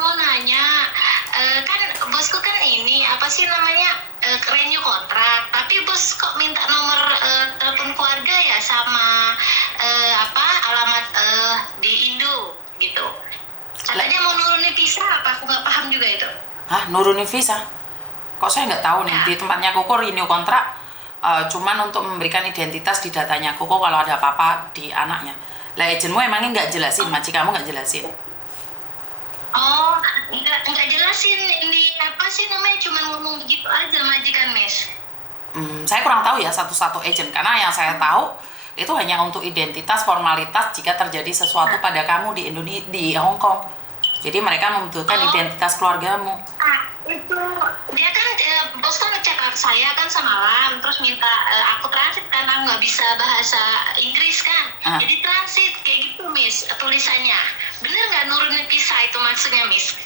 mau nanya, kan bosku kan ini apa sih namanya renew kontrak, tapi bos kok minta nomor telepon keluarga ya sama apa alamat di Indo gitu. Katanya mau nurunin visa apa? Aku nggak paham juga itu. Hah, nurunin visa? Kok saya nggak tahu nih, Ya. di tempatnya Koko renew kontrak cuman untuk memberikan identitas di datanya Koko kalau ada apa-apa di anaknya. Lah agentmu emangnya nggak jelasin, majikanmu nggak jelasin? Oh, nggak jelasin ini apa sih namanya, cuma ngomong begitu aja majikan Miss. Saya kurang tahu ya satu-satu agent, karena yang saya tahu itu hanya untuk identitas, formalitas jika terjadi sesuatu pada kamu di Indonesia, di Hong Kong. Jadi mereka membutuhkan identitas keluargamu. Itu dia kan bos kan ngecek saya kan semalam, terus minta aku transit karena nggak bisa bahasa Inggris kan. Jadi transit kayak gitu Miss tulisannya. Bener nggak nurunin visa itu maksudnya Miss?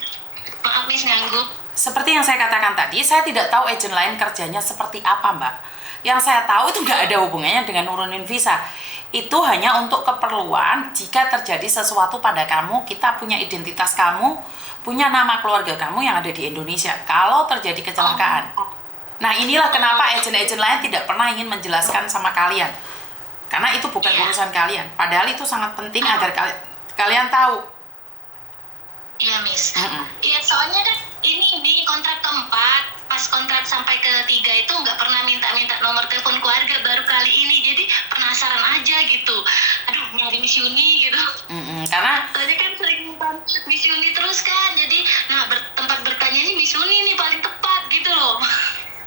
Maaf Miss ganggu. Seperti yang saya katakan tadi, saya tidak tahu agent lain kerjanya seperti apa, Mbak. Yang saya tahu itu nggak ada hubungannya dengan nurunin visa. Itu hanya untuk keperluan jika terjadi sesuatu pada kamu, kita punya identitas kamu, punya nama keluarga kamu yang ada di Indonesia. Kalau terjadi kecelakaan. Nah, inilah kenapa agent-agent lain tidak pernah ingin menjelaskan sama kalian. Karena itu bukan urusan kalian. Padahal itu sangat penting agar kalian tahu. Iya Miss. Iya soalnya kan ini kontrak keempat, pas kontrak sampai ketiga itu nggak pernah minta nomor telepon keluarga, baru kali ini jadi penasaran aja gitu. Aduh nyari Miss Yuni gitu. Karena tadi kan sering nonton Miss Yuni terus kan, jadi tempat bertanya ini Miss Yuni ini paling tepat gitu loh.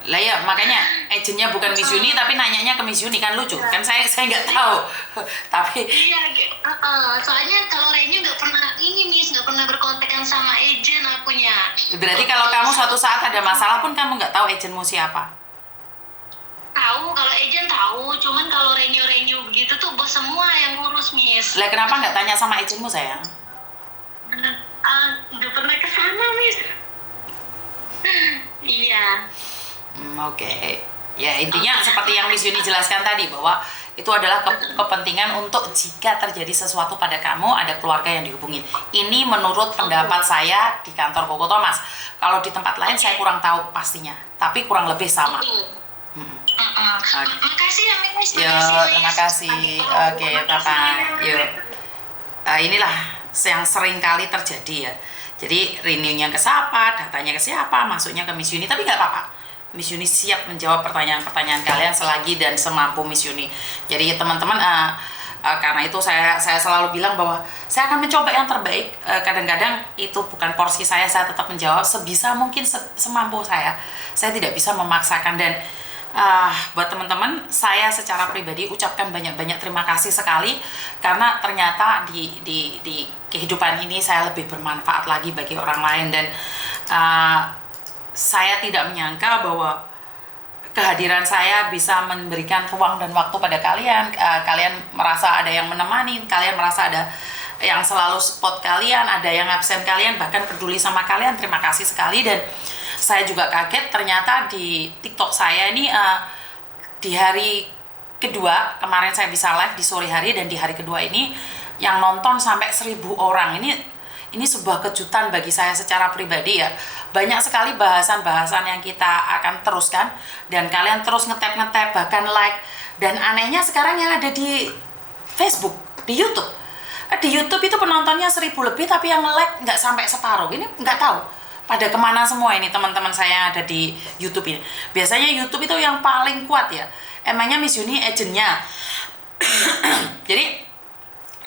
Lah ya, makanya agentnya bukan Miss Yuni tapi nanyanya ke Miss Yuni, kan lucu. Kan saya nggak tahu. Tapi iya, soalnya kalau Renyu nggak pernah ini Miss, nggak pernah berkontekan sama agent akunya. berarti kalau kamu suatu saat ada masalah pun kamu nggak tahu agentmu siapa? Tahu, kalau agent tahu, cuman kalau Renyu begitu tuh bos semua yang ngurus Miss. Lah kenapa nggak tanya sama agentmu, sayang? Udah pernah ke sana Miss. Iya. Oke. Ya intinya seperti yang Miss Yuni jelaskan tadi, bahwa itu adalah kepentingan untuk jika terjadi sesuatu pada kamu, ada keluarga yang dihubungin. Ini menurut pendapat saya di kantor Koko Thomas. Kalau di tempat lain saya kurang tahu pastinya, tapi kurang lebih sama. Makasih ya Miss. Yo, terima kasih. Oke, Papa. Yuk. Inilah yang sering kali terjadi ya. Jadi renewnya ke siapa, datanya ke siapa, masuknya ke Miss Yuni, tapi nggak apa-apa. Miss Yuni siap menjawab pertanyaan-pertanyaan kalian selagi dan semampu Miss Yuni. Jadi teman-teman, karena itu saya selalu bilang bahwa saya akan mencoba yang terbaik. Kadang-kadang itu bukan porsi saya tetap menjawab sebisa mungkin semampu saya. Saya tidak bisa memaksakan, dan buat teman-teman, saya secara pribadi ucapkan banyak-banyak terima kasih sekali, karena ternyata di kehidupan ini saya lebih bermanfaat lagi bagi orang lain, dan saya tidak menyangka bahwa kehadiran saya bisa memberikan ruang dan waktu pada kalian. Kalian merasa ada yang menemani, kalian merasa ada yang selalu support kalian, ada yang absen kalian, bahkan peduli sama kalian. Terima kasih sekali. Dan saya juga kaget ternyata di TikTok saya ini di hari kedua kemarin saya bisa live di sore hari, dan di hari kedua ini yang nonton sampai 1.000 orang. Ini sebuah kejutan bagi saya secara pribadi ya. Banyak sekali bahasan-bahasan yang kita akan teruskan, dan kalian terus ngetap, bahkan like. Dan anehnya sekarang yang ada di Facebook, di YouTube. Di YouTube itu penontonnya 1.000 lebih, tapi yang like nggak sampai separuh. Ini nggak tahu pada kemana semua ini teman-teman saya yang ada di YouTube ini. Biasanya YouTube itu yang paling kuat ya. Emangnya Miss Yuni agentnya. Jadi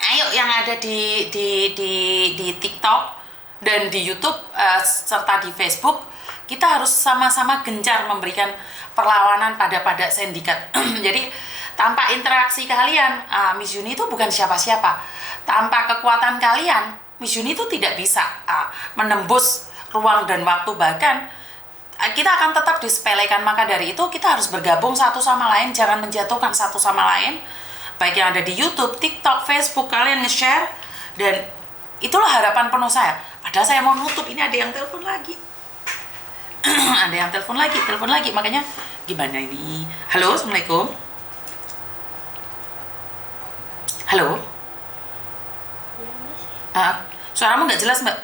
ayo yang ada di TikTok dan di YouTube serta di Facebook, kita harus sama-sama gencar memberikan perlawanan pada sindikat. Jadi tanpa interaksi kalian, Miss Yuni itu bukan siapa-siapa. Tanpa kekuatan kalian, Miss Yuni itu tidak bisa menembus ruang dan waktu, bahkan kita akan tetap disepelekan. Maka dari itu kita harus bergabung satu sama lain, jangan menjatuhkan satu sama lain. Baik yang ada di YouTube, TikTok, Facebook, kalian nge-share, dan itulah harapan penuh saya. Padahal saya mau nutup, ini ada yang telepon lagi. Ada yang telepon lagi, makanya gimana ini? Halo, Assalamualaikum. Halo. Suaramu nggak jelas, Mbak.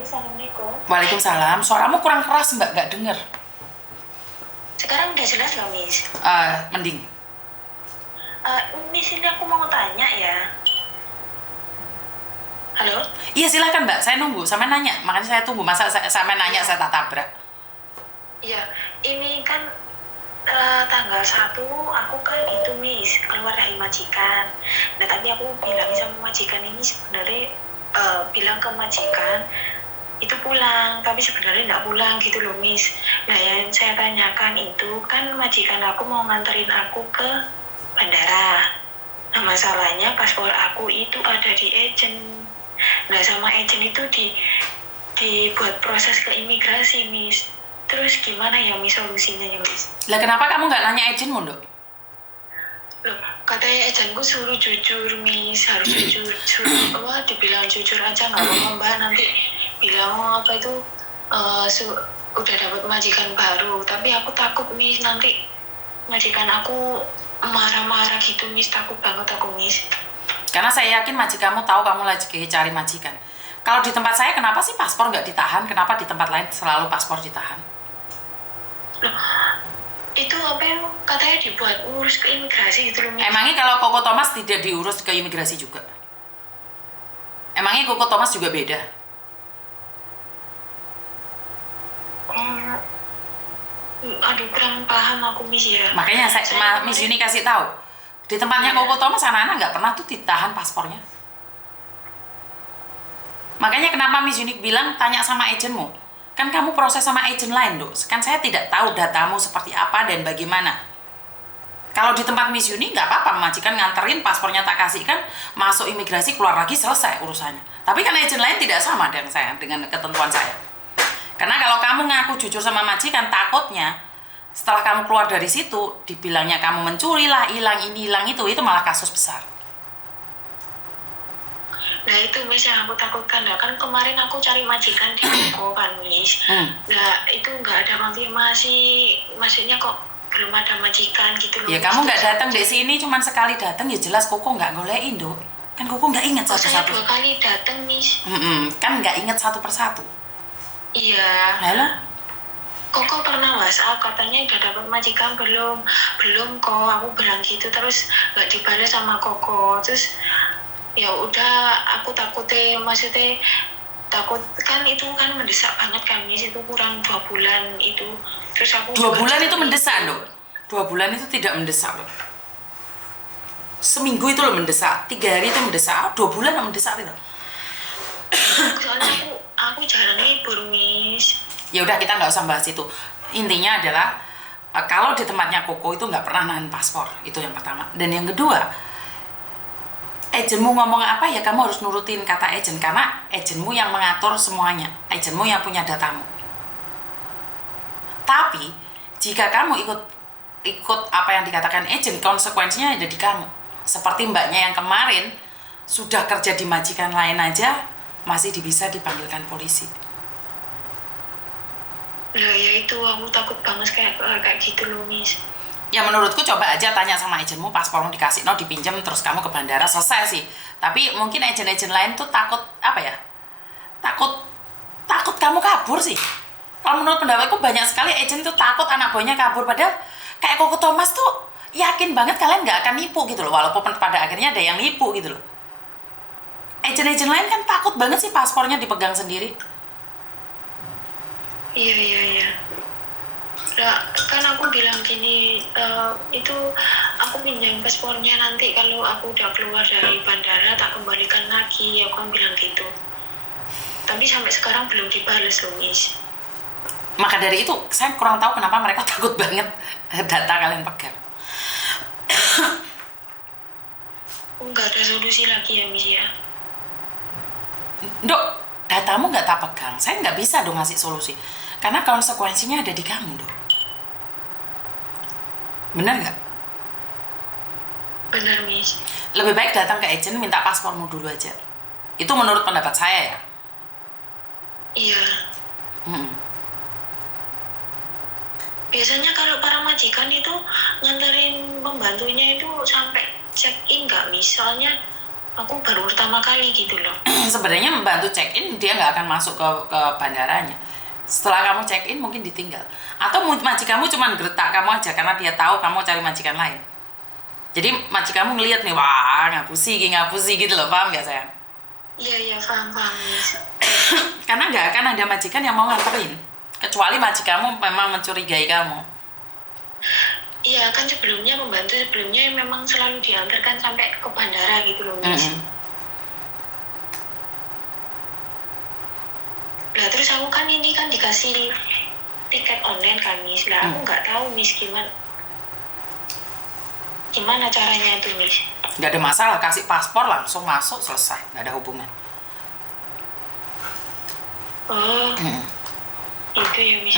Assalamualaikum. Waalaikumsalam. Suaramu kurang keras Mbak, nggak dengar. Sekarang udah jelas loh, Miss. Mending. Miss, ini aku mau tanya ya. Halo? Iya silakan Mbak, saya nunggu. Sama nanya, makanya saya tunggu. Masa sama nanya saya tak tabrak. Iya, ini kan tanggal 1 aku kan itu Miss keluar dari majikan. Nah tadi aku bilang sama majikan ini sebenarnya bilang ke majikan itu pulang, tapi sebenarnya nggak pulang gitu loh Miss. Nah yang saya tanyakan itu kan majikan aku mau nganterin aku ke bandara. Nah masalahnya paspor aku itu ada di agent. Nah sama agent itu dibuat proses ke imigrasi Miss. Terus gimana ya Miss solusinya ya Miss? Lah kenapa kamu nggak nanya agenmu Dok? Loh, katanya agentku suruh jujur Miss, harus jujur. Dibilang jujur aja nggak apa-apa Mbak, nanti bilang apa itu udah dapat majikan baru. Tapi aku takut Miss, nanti majikan aku marah-marah gitu Miss, takut banget aku Miss. Karena saya yakin majikanmu tahu kamu lagi cari majikan. Kalau di tempat saya kenapa sih paspor nggak ditahan? Kenapa di tempat lain selalu paspor ditahan? Loh, itu apa yang katanya dibuat urus ke imigrasi gitu loh Miss. Emangnya kalau Koko Thomas tidak diurus ke imigrasi juga? Emangnya Koko Thomas juga beda? Aduh kurang paham aku Miss ya. Makanya Miss Yuni kasih tahu. Di tempatnya Koko Thomas anak-anak nggak pernah tuh ditahan paspornya. Makanya kenapa Miss Yuni bilang tanya sama agenmu? Kan kamu proses sama agent lain Dok. Kan saya tidak tahu datamu seperti apa dan bagaimana. Kalau di tempat Miss Yuni nggak apa-apa, majikan nganterin paspornya tak kasih kan, masuk imigrasi keluar lagi selesai urusannya. Tapi kan agent lain tidak sama dengan saya, dengan ketentuan saya. Karena kalau kamu ngaku jujur sama majikan, takutnya setelah kamu keluar dari situ dibilangnya kamu mencuri lah, hilang ini hilang itu malah kasus besar. Nah itu Miss yang aku takutkan. Nah kan kemarin aku cari majikan di Koko kan Miss. Nah itu nggak ada konfirmasi, maksudnya kok belum ada majikan gitu loh. Ya kamu nggak datang di sini, cuman sekali datang ya jelas Koko nggak ngolein Dok. Kan Koko nggak ingat saya satu-satu. 2 kali datang Miss. Kan nggak ingat satu persatu. Iya. Halo? Koko pernah WhatsApp katanya udah dapat majikan belum kok, aku bilang gitu terus nggak dibalas sama Koko. Terus ya udah aku maksudnya takut kan itu kan mendesak banget kan Miss, itu kurang 2 bulan itu. Terus aku 2 bulan itu mendesak Dok. 2 bulan itu tidak mendesak loh. Seminggu itu loh mendesak, 3 hari itu mendesak, 2 bulan itu mendesak itu. Soalnya aku jarang libur Miss. Ya udah kita nggak usah bahas itu. Intinya adalah kalau di tempatnya Koko itu nggak pernah nahan paspor, itu yang pertama. Dan yang kedua, agenmu ngomong apa ya kamu harus nurutin kata agen, karena agenmu yang mengatur semuanya, agenmu yang punya datamu. Tapi jika kamu ikut apa yang dikatakan agen, konsekuensinya ada di kamu. Seperti mbaknya yang kemarin sudah kerja di majikan lain aja masih bisa dipanggilkan polisi. Nah ya itu aku takut banget kayak gitu loh Miss. Ya menurutku coba aja tanya sama agenmu, paspormu dikasih dipinjam terus kamu ke bandara, selesai sih. Tapi mungkin agen-agen lain tuh takut apa ya? Takut kamu kabur sih. Kalau menurut pendapatku banyak sekali agen tuh takut anak buahnya kabur, padahal kayak Koko Thomas tuh yakin banget kalian nggak akan nipu gitu loh, walaupun pada akhirnya ada yang nipu gitu loh. Agen-agen lain kan takut banget sih paspornya dipegang sendiri. Iya. Nah, kan aku bilang gini, itu aku pinjam paspornya nanti kalau aku udah keluar dari bandara tak kembalikan lagi, aku kan bilang gitu. Tapi sampai sekarang belum dibalas loh Miss. Maka dari itu saya kurang tahu kenapa mereka takut banget data kalian pegang. Nggak ada solusi lagi ya Miss ya. Dok, datamu nggak tak pegang, saya nggak bisa dong ngasih solusi. Karena konsekuensinya ada di kamu, Dok. Benar nggak? Benar, Miss. Lebih baik datang ke agent, minta paspormu dulu aja. Itu menurut pendapat saya ya. Iya. Biasanya kalau para majikan itu nganterin pembantunya itu sampai check in nggak, Miss? Soalnya Aku baru pertama kali gitu loh. Sebenarnya membantu check in dia nggak akan masuk ke bandaranya. Setelah kamu check in mungkin ditinggal. Atau majikanmu cuma gertak kamu aja karena dia tahu kamu cari majikan lain. Jadi majikanmu ngelihat nih, wah ngapusi gitu loh, paham nggak sayang? Iya, paham, Miss. Karena nggak akan ada majikan yang mau nganterin. Kecuali majikanmu memang mencurigai kamu. Iya, kan pembantu sebelumnya memang selalu diantarkan sampai ke bandara gitu loh, Miss. Nah, terus aku kan ini kan dikasih tiket online kan, Miss. Lah, aku nggak tahu, Miss, gimana caranya itu, Miss. Nggak ada masalah, kasih paspor langsung masuk, selesai. Nggak ada hubungan. Oh, itu ya, Miss.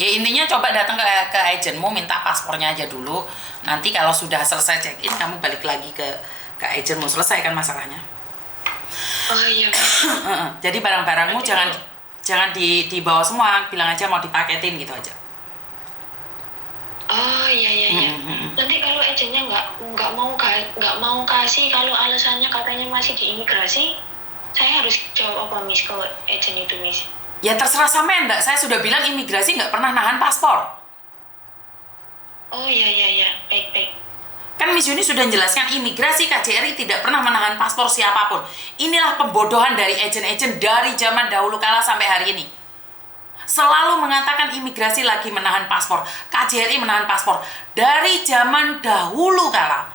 Ya intinya coba datang ke agenmu, minta paspornya aja dulu. Nanti kalau sudah selesai check in, kamu balik lagi ke agenmu, selesaikan masalahnya. Oh iya. Jadi barang-barangmu jangan dibawa semua, bilang aja mau dipaketin gitu aja. Oh iya. Nanti kalau agennya nggak mau kasih, kalau alasannya katanya masih di imigrasi, saya harus jawab apa, Miss, ke agen itu, Miss? Ya terserah sama enggak, saya sudah bilang imigrasi nggak pernah nahan paspor. Oh iya, baik. Kan Miss Yuni sudah menjelaskan imigrasi KJRI tidak pernah menahan paspor siapapun. Inilah pembodohan dari agen-agen dari zaman dahulu kala sampai hari ini. Selalu mengatakan imigrasi lagi menahan paspor, KJRI menahan paspor. Dari zaman dahulu kala,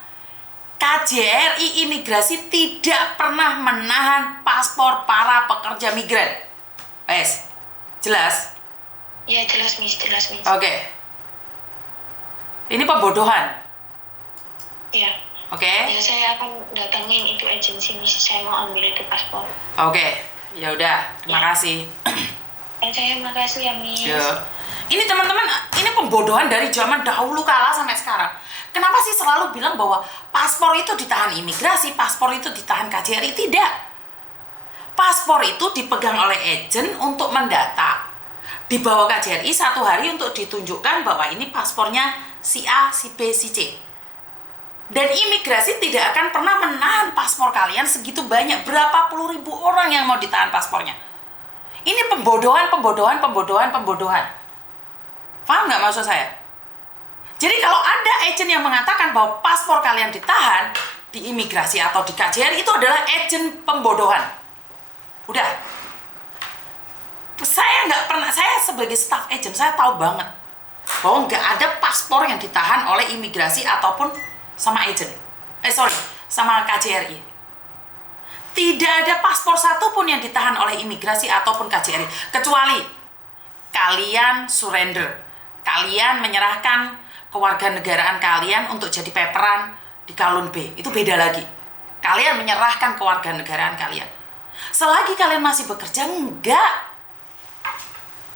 KJRI imigrasi tidak pernah menahan paspor para pekerja migran. Jelas? Ya, jelas, Miss. Oke. Ini pembodohan. Ya. Oke. Ya, saya akan datangin itu agensi, Miss. Saya mau ambil itu paspor. Oke. Ya udah, terima kasih. Saya makasih ya, Miss. Ya. Ini teman-teman, ini pembodohan dari zaman dahulu kala sampai sekarang. Kenapa sih selalu bilang bahwa paspor itu ditahan imigrasi, paspor itu ditahan KJRI? Tidak. Paspor itu dipegang oleh agen untuk mendata. Dibawa KJRI 1 hari untuk ditunjukkan bahwa ini paspornya si A, si B, si C. Dan imigrasi tidak akan pernah menahan paspor kalian segitu banyak. Berapa puluh ribu orang yang mau ditahan paspornya. Ini pembodohan. Paham nggak maksud saya? Jadi kalau ada agen yang mengatakan bahwa paspor kalian ditahan di imigrasi atau di KJRI, itu adalah agen pembodohan. Udah. Saya sebagai staff agent, saya tahu banget bahwa nggak ada paspor yang ditahan oleh imigrasi ataupun sama agen. Sama KJRI. Tidak ada paspor satupun yang ditahan oleh imigrasi ataupun KJRI, kecuali kalian surrender, kalian menyerahkan kewarganegaraan kalian untuk jadi paperan di Kalun B. Itu beda lagi. Kalian menyerahkan kewarganegaraan kalian. Selagi kalian masih bekerja, enggak.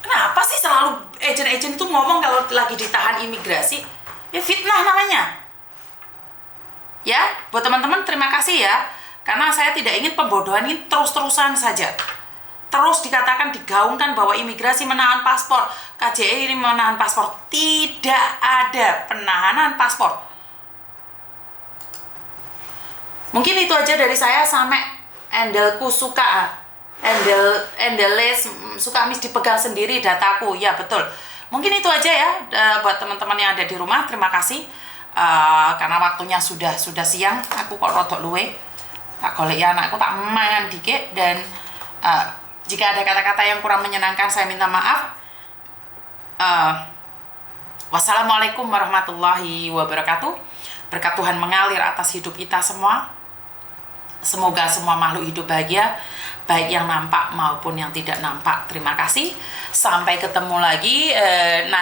Kenapa sih selalu agen-agen itu ngomong kalau lagi ditahan imigrasi? Ya fitnah namanya. Ya, buat teman-teman terima kasih ya. Karena saya tidak ingin pembodohan ini terus-terusan saja. Terus dikatakan, digaungkan bahwa imigrasi menahan paspor, KJRI ini menahan paspor. Tidak ada penahanan paspor. Mungkin itu aja dari saya. Sampai endelku suka. Endeles suka Miss dipegang sendiri dataku. Ya betul. Mungkin itu aja ya buat teman-teman yang ada di rumah. Terima kasih. Karena waktunya sudah siang. Aku kok rodok luwe. Tak golek ya anakku, tak mangan dikit. Dan jika ada kata-kata yang kurang menyenangkan, saya minta maaf. Wassalamualaikum warahmatullahi wabarakatuh. Berkat Tuhan mengalir atas hidup kita semua. Semoga semua makhluk hidup bahagia, baik yang nampak maupun yang tidak nampak. Terima kasih. Sampai ketemu lagi.